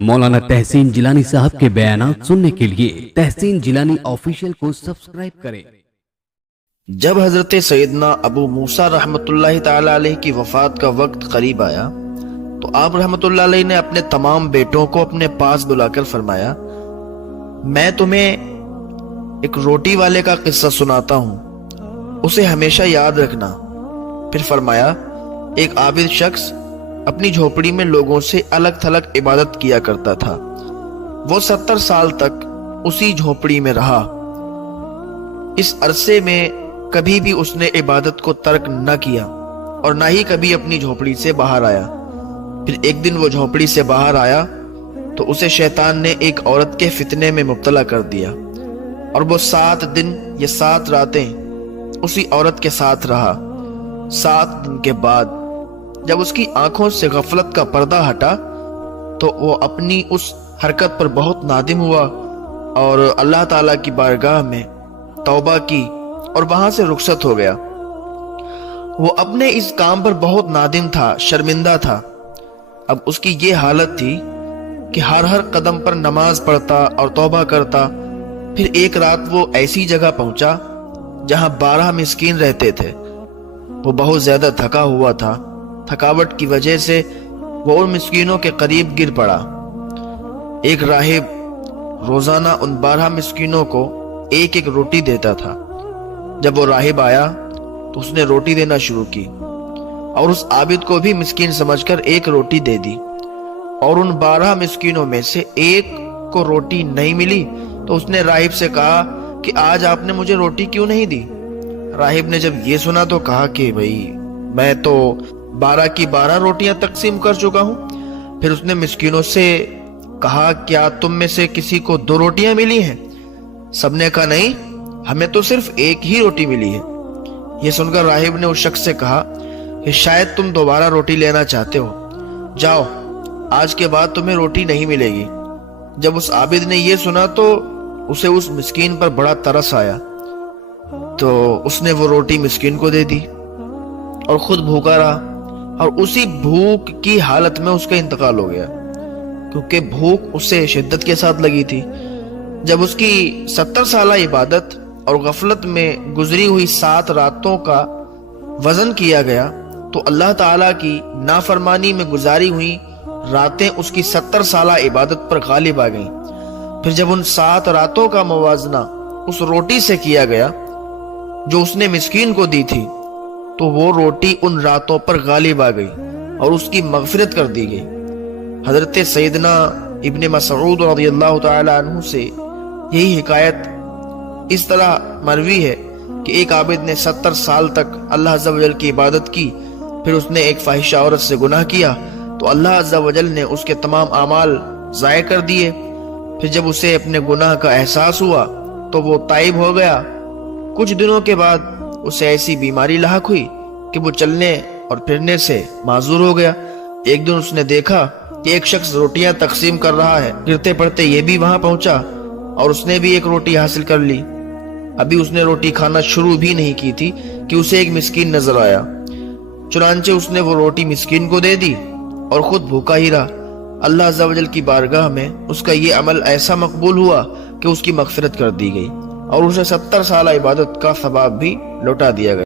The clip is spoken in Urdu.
مولانا تحسین جیلانی صاحب کے بیانات سننے کے لیے تحسین جیلانی آفیشیل کو سبسکرائب کریں۔ جب حضرت سیدنا ابو موسیٰ رحمۃ اللہ تعالی علیہ کی وفات کا وقت قریب آیا تو آپ رحمۃ اللہ علیہ نے اپنے تمام بیٹوں کو اپنے پاس بلا کر فرمایا، میں تمہیں ایک روٹی والے کا قصہ سناتا ہوں، اسے ہمیشہ یاد رکھنا۔ پھر فرمایا، ایک عابد شخص اپنی جھوپڑی میں لوگوں سے الگ تھلگ عبادت کیا کرتا تھا۔ وہ 70 سال تک اسی جھوپڑی میں رہا۔ اس عرصے میں کبھی بھی اس نے عبادت کو ترک نہ کیا اور نہ ہی کبھی اپنی جھوپڑی سے باہر آیا۔ پھر ایک دن وہ جھوپڑی سے باہر آیا تو اسے شیطان نے ایک عورت کے فتنے میں مبتلا کر دیا اور وہ 7 دن یا 7 راتیں اسی عورت کے ساتھ رہا۔ 7 دن کے بعد جب اس کی آنکھوں سے غفلت کا پردہ ہٹا تو وہ اپنی اس حرکت پر بہت نادم ہوا اور اللہ تعالیٰ کی بارگاہ میں توبہ کی اور وہاں سے رخصت ہو گیا۔ وہ اپنے اس کام پر بہت نادم تھا، شرمندہ تھا۔ اب اس کی یہ حالت تھی کہ ہر قدم پر نماز پڑھتا اور توبہ کرتا۔ پھر ایک رات وہ ایسی جگہ پہنچا جہاں 12 مسکین رہتے تھے۔ وہ بہت زیادہ تھکا ہوا تھا۔ تھکاوٹ کی وجہ سے وہ ان مسکینوں کے قریب گر پڑا۔ ایک راہب روزانہ ان 12 مسکینوں کو ایک ایک روٹی دیتا تھا۔ جب وہ راہب آیا تو اس نے روٹی دینا شروع کی اور اس عابد کو بھی مسکین سمجھ کر ایک روٹی دے دی، اور ان 12 مسکینوں میں سے ایک کو روٹی نہیں ملی تو اس نے راہب سے کہا کہ آج آپ نے مجھے روٹی کیوں نہیں دی؟ راہب نے جب یہ سنا تو کہا کہ بھئی میں تو 12 کی 12 روٹیاں تقسیم کر چکا ہوں۔ پھر اس نے مسکینوں سے کہا، کیا تم میں سے کسی کو 2 روٹیاں ملی ہیں؟ سب نے کہا نہیں، ہمیں تو صرف ایک ہی روٹی ملی ہے۔ یہ سن کر راہب نے اس شخص سے کہا کہ شاید تم دوبارہ روٹی لینا چاہتے ہو، جاؤ، آج کے بعد تمہیں روٹی نہیں ملے گی۔ جب اس عابد نے یہ سنا تو اسے اس مسکین پر بڑا ترس آیا، تو اس نے وہ روٹی مسکین کو دے دی اور خود بھوکا رہا، اور اسی بھوک کی حالت میں اس کا انتقال ہو گیا، کیونکہ بھوک اسے شدت کے ساتھ لگی تھی۔ جب اس کی 70 سالہ عبادت اور غفلت میں گزری ہوئی 7 راتوں کا وزن کیا گیا تو اللہ تعالیٰ کی نافرمانی میں گزاری ہوئی راتیں اس کی 70 سالہ عبادت پر غالب آ گئیں۔ پھر جب ان 7 راتوں کا موازنہ اس روٹی سے کیا گیا جو اس نے مسکین کو دی تھی تو وہ روٹی ان راتوں پر غالب آ گئی اور اس کی مغفرت کر دی گئی۔ حضرت سیدنا ابن مسعود رضی اللہ تعالی عنہ سے یہی حکایت اس طرح مروی ہے کہ ایک عابد نے 70 سال تک اللہ عز و جل کی عبادت کی، پھر اس نے ایک فاحشہ عورت سے گناہ کیا تو اللہ عز و جل نے اس کے تمام اعمال ضائع کر دیے۔ پھر جب اسے اپنے گناہ کا احساس ہوا تو وہ تائب ہو گیا۔ کچھ دنوں کے بعد اسے ایسی بیماری لاحق ہوئی کہ وہ چلنے اور پھرنے سے معذور ہو گیا۔ ایک دن اس نے دیکھا کہ ایک شخص روٹیاں تقسیم کر رہا ہے، گرتے پڑتے یہ بھی وہاں پہنچا اور اس نے بھی ایک روٹی حاصل کر لی۔ ابھی اس نے روٹی کھانا شروع بھی نہیں کی تھی کہ اسے ایک مسکین نظر آیا، چنانچہ اس نے وہ روٹی مسکین کو دے دی اور خود بھوکا ہی رہا۔ اللہ عز و جل کی بارگاہ میں اس کا یہ عمل ایسا مقبول ہوا کہ اس کی مغفرت کر دی گئی اور اسے 70 سالہ عبادت کا ثواب بھی لوٹا دیا گیا۔